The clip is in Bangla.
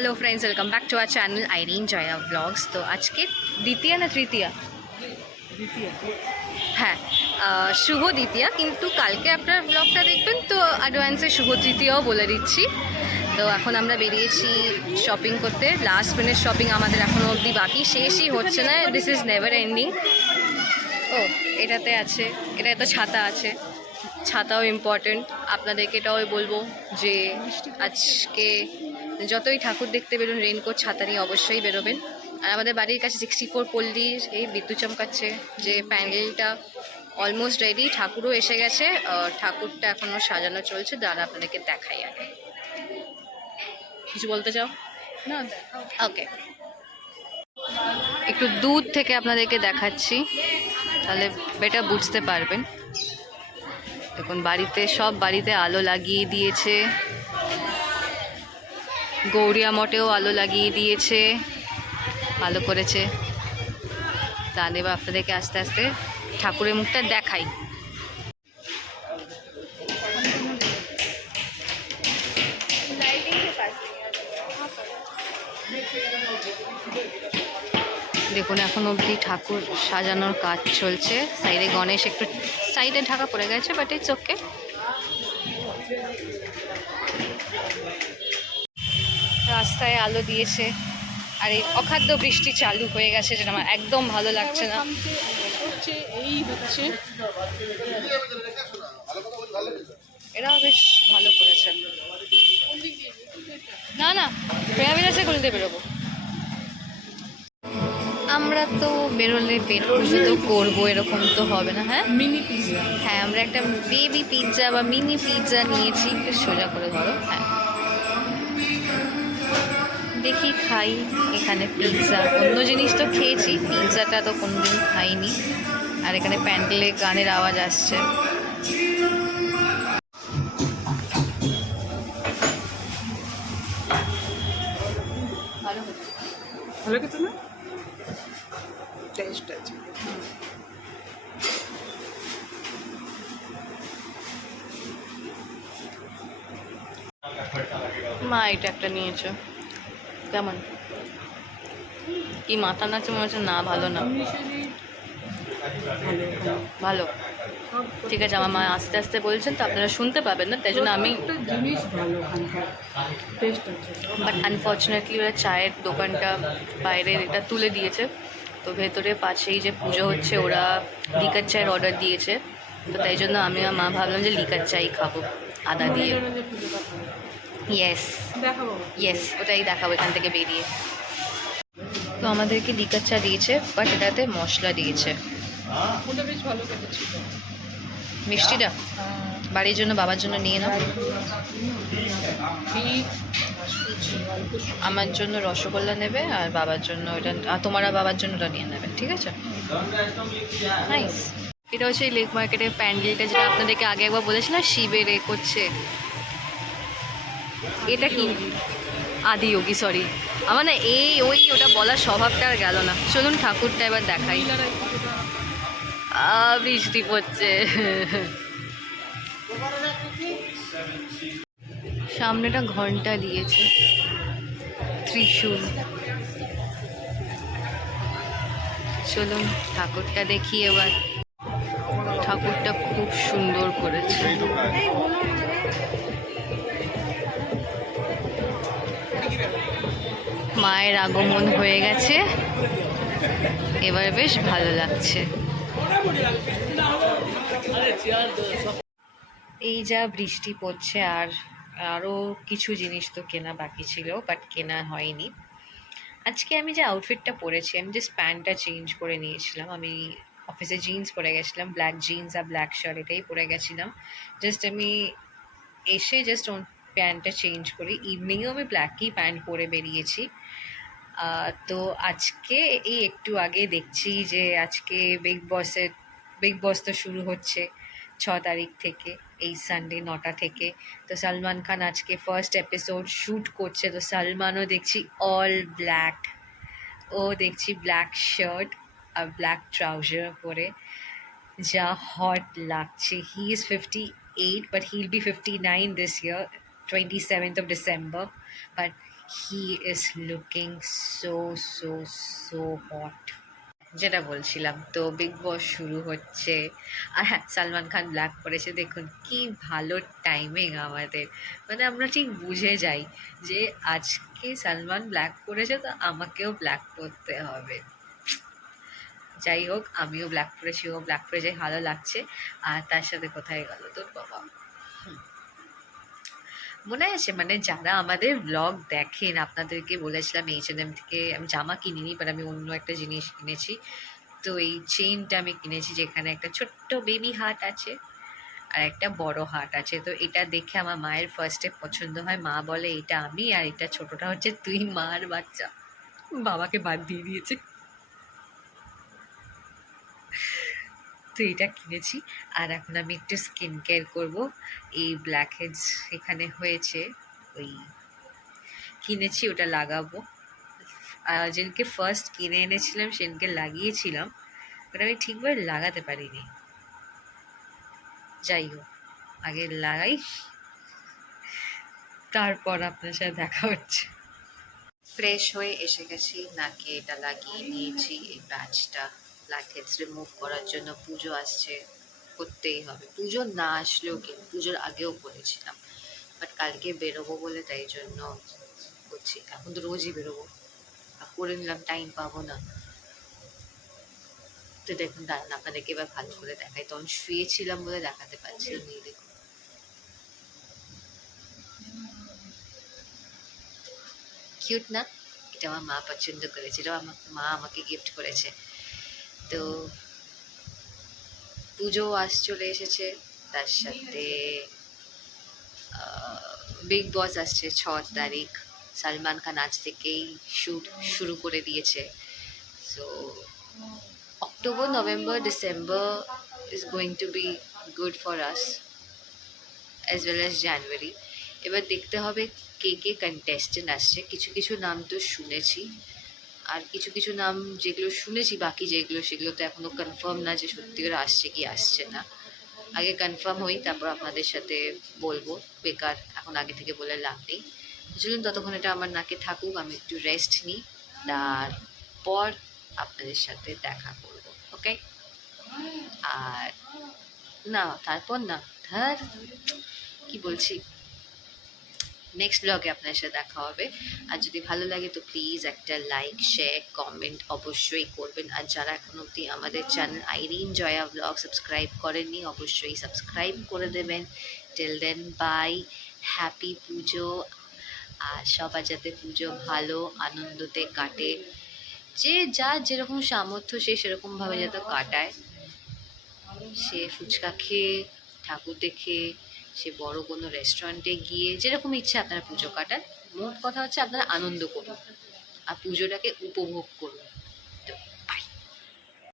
Hello friends, welcome back to our channel Irene Joya blogs. তো আজকে দ্বিতীয়া না তৃতীয়া? হ্যাঁ, শুভ দ্বিতীয়া, কিন্তু কালকে আপনার ব্লগটা দেখবেন তো অ্যাডভান্সে শুভ তৃতীয়াও বলে দিচ্ছি। তো এখন আমরা বেরিয়েছি শপিং করতে। লাস্ট মিনিট শপিং আমাদের এখনও অবধি বাকি, শেষই হচ্ছে না। This is never ending. ও, এটাতে আছে, এটা তো ছাতা আছে, ছাতাও ইম্পর্টেন্ট। আপনাদেরকে এটাও বলবো যে আজকে যতই ঠাকুর দেখতে বেরোন, রেনকোট ছাতা নিয়ে অবশ্যই বেরোবেন। আর আমাদের বাড়ির কাছে 64 পল্লীর এই বিদ্যুৎ চমকাচ্ছে যে প্যান্ডেলটা অলমোস্ট রেডি, ঠাকুরও এসে গেছে। ঠাকুরটা এখনও সাজানো চলছে, দাঁড়া আপনাদেরকে দেখাই আগে। কিছু বলতে চাও? না, ওকে, একটু দূর থেকে আপনাদেরকে দেখাচ্ছি, তাহলে বেটার বুঝতে পারবেন। দেখুন, সব বাড়িতে আলো লাগিয়ে দিয়েছে, গৌরিয়া মঠেও আলো লাগিয়ে দিয়েছে, ভালো করেছে। তাহলে এবার আপনাদেরকে আস্তে আস্তে ঠাকুরের মুখটা দেখাই। দেখুন, এখন অবধি ঠাকুর সাজানোর কাজ চলছে। সাইডে গণেশ একটু সাইডে ঢাকা পড়ে গেছে, বাট ইটস ওকে। রাস্তায় আলো দিয়েছে, আর এই অখাদ্য বৃষ্টি চালু হয়ে গেছে, যেটা আমার একদম ভালো লাগছে না। এরাও বেশ ভালো করেছে। না না, প্রেয়াবিলাসে গলিতে বেরোবো আমরা। তো বেরোলে পেট পুজো তো করবো, এরকম তো হবে না। হ্যাঁ, মিনি পিৎজা। হ্যাঁ, আমরা একটা বেবি পিৎজা বা মিনি পিৎজা নিয়েছি। একটু সোজা করে ধরো। হ্যাঁ, দেখি খাই এখানে পিৎজা। অন্য জিনিস তো খেয়েছি, পিৎজাটা তো কোনোদিন খাইনি। আর এখানে প্যান্ডেলে গানের আওয়াজ আসছে। ভালো খেতে না, টেস্ট আছে। মা, এটা একটা নিয়েছো, কেমন? কি মাথা নাচে মনে হচ্ছে? না, ভালো না। ভালো, ঠিক আছে। আমার মা আস্তে আস্তে বলছেন, তো আপনারা শুনতে পাবেন না, তাই জন্য আমি। জিনিস ভালো, টেস্ট আছে। বাট আনফর্চুনেটলি ওরা চায়ের দোকানটা বাইরে এটা তুলে দিয়েছে, তো ভেতরে পাশেই যে পুজো হচ্ছে ওরা লিকার চায়ের অর্ডার দিয়েছে। তো তাই জন্য আমি আর মা ভাবলাম যে লিকার চাই খাবো আদা দিয়ে। ইয়েস ইয়েস, ওটাই দেখাবো এখান থেকে বেরিয়ে। তো আমাদেরকে লিকার চা দিয়েছে, বাট এটাতে মশলা দিয়েছে। ওটা বেশ ভালো খেতে ছিল। মিষ্টিটা বাড়ির জন্য, বাবার জন্য নিয়ে নাও। আমার জন্য রসগোল্লা নেবে, আর বাবার জন্য ওটা, আর তোমার আর বাবার জন্য ওটা নিয়ে নেবে, ঠিক আছে? নাইস। এটা হচ্ছে এই লেক মার্কেটের প্যান্ডেলটা, যেটা আপনাদেরকে আগে একবার বলেছিলাম শিবের এ করছে। এটা কি আদিযোগী, সরি, আমার না ওটা বলার স্বভাবটা আর গেল না। চলুন ঠাকুরটা এবার দেখাই। বৃষ্টি পড়ছে। সামনেটা ঘন্টা দিয়েছে, ত্রিশূল। চলুন ঠাকুরটা দেখি এবার। ঠাকুরটা খুব সুন্দর করেছে। মায়ের আগমন হয়ে গেছে, এবার বেশ ভালো লাগছে। এই যা বৃষ্টি পড়ছে, আর আরও কিছু জিনিস তো কেনা বাকি ছিল, বাট কেনা হয়নি। আজকে আমি যে আউটফিটটা পরেছি, আমি জাস্ট প্যান্টটা চেঞ্জ করে নিয়েছিলাম। আমি অফিসে জিন্স পরে গেছিলাম, ব্ল্যাক জিন্স আর ব্ল্যাক শার্ট, এটাই পরে গেছিলাম। জাস্ট আমি এসে প্যান্টটা চেঞ্জ করি। ইভিনিংয়েও আমি ব্ল্যাকই প্যান্ট পরে বেরিয়েছি। তো আজকে এই একটু আগে দেখছি যে আজকে বিগ বস তো শুরু হচ্ছে 6 তারিখ থেকে, এই সানডে 9টা থেকে। তো সলমান খান আজকে ফার্স্ট এপিসোড শ্যুট করছে। তো সলমানও দেখছি অল ব্ল্যাক, ও দেখছি ব্ল্যাক শার্ট আর ব্ল্যাক ট্রাউজার পরে, যা হট লাগছে। He is 58, but he'll be 59 this year, 27th of December. But he is looking so so so hot. যেটা বলছিলাম, তো বিগ বস শুরু হচ্ছে। আর হ্যাঁ, সালমান খান ব্ল্যাক করেছে, দেখুন কি ভালো টাইমিং আমাদের। মানে আমরা ঠিক বুঝে যাই যে আজকে সালমান ব্ল্যাক করেছে, তো আমাকেও ব্ল্যাক করতে হবে। যাই হোক, আমিও ব্ল্যাক করেছি, ও ব্ল্যাক করে যাই, ভালো লাগছে। আর তার সাথে কোথায় গেল তোর বাবা? মনে আছে, মানে যারা আমাদের ব্লগ দেখেন, আপনাদেরকে বলেছিলাম H&M থেকে আমি জামা কিনিনি, বাট আমি অন্য একটা জিনিস কিনেছি। তো এই চেইনটা আমি কিনেছি, যেখানে একটা ছোট্ট বেবি হার্ট আছে আর একটা বড় হার্ট আছে। তো এটা দেখে আমার মায়ের ফার্স্টে পছন্দ হয়, মা বলে এটা আমি, আর এটা ছোটটা হচ্ছে তুই, মার বাচ্চা। বাবাকে বাদ দিয়ে দিয়েছে। তো এটা কিনেছি। আর এখন আমি একটু স্কিন কেয়ার করবো। এই ব্ল্যাক হেডস এখানে হয়েছে, ওই কিনেছি, ওটা লাগাবো। যেদিনকে ফার্স্ট কিনে এনেছিলাম সেদিনকে লাগিয়েছিলাম, বাট আমি ঠিকভাবে লাগাতে পারিনি। যাই হোক, আগে লাগাই, তারপর আপনার সাথে দেখা হচ্ছে। ফ্রেশ হয়ে এসে গেছি, নাকে এটা লাগিয়ে নিয়েছি এই প্যাচটা ব্ল্যাক হেডস রিমুভ করার জন্য। পুজো আসছে, করতেই হবে। পুজো না আসলেও কি, পুজোর আগেও করেছিলাম, বাট কালকে বেরোবো বলে তাই জন্য করছি। এখন তো রোজই বেরোবো, আর করে নিলাম, টাইম পাবো না। তো দেখুন, দাঁড়ান আপনাদেরকে এবার ভালো করে দেখাই, তখন শুয়েছিলাম বলে দেখাতে পারছিলাম। এই দেখুন, কিউট না? এটা আমার মা পছন্দ করেছে, এটা আমার মা আমাকে গিফট করেছে। তো পুজো চলে এসেছে, তার সাথে বিগ বস আসছে 6 তারিখ। সালমান খান আজ থেকেই শ্যুট শুরু করে দিয়েছে। So October, November, December is going to be good for us, as well as January. এবার দেখতে হবে কে কে কন্টেস্টেন্ট আসছে। কিছু কিছু নাম তো শুনেছি, আর কিছু কিছু নাম যেগুলো শুনেছি, বাকি যেগুলো সেগুলো তো এখনও কনফার্ম না যে সত্যি করে আসছে কি আসছে না। আগে কনফার্ম হই, তারপর আপনাদের সাথে বলবো। বেকার এখন আগে থেকে বলে লাভ নেই। চলুন, ততক্ষণ এটা আমার নাকে থাকুক, আমি একটু রেস্ট নিই, তারপর আপনাদের সাথে দেখা করব। ওকে? আর না, তারপর না, ধর কি বলছি, নেক্সট ব্লগে আপনার সাথে দেখা হবে। আর যদি ভালো লাগে তো প্লিজ একটা লাইক, শেয়ার, কমেন্ট অবশ্যই করবেন। আর যারা এখন অবধি আমাদের channel Irene Joya blog subscribe করেননি, অবশ্যই সাবস্ক্রাইব করে দেবেন। টিল দেন, বাই, হ্যাপি পুজো। আর সবার যাতে পুজো ভালো আনন্দতে কাটে, যে যা যেরকম সামর্থ্য সে সেরকমভাবে যাতে কাটায়। সে ফুচকা খেয়ে, ঠাকুর দেখে, সে বড় কোনো রেস্টুরেন্টে গিয়ে, যেরকম ইচ্ছা আপনারা পুজো কাটান। মোট কথা হচ্ছে আপনারা আনন্দ করুন আর পুজোটাকে উপভোগ করুন।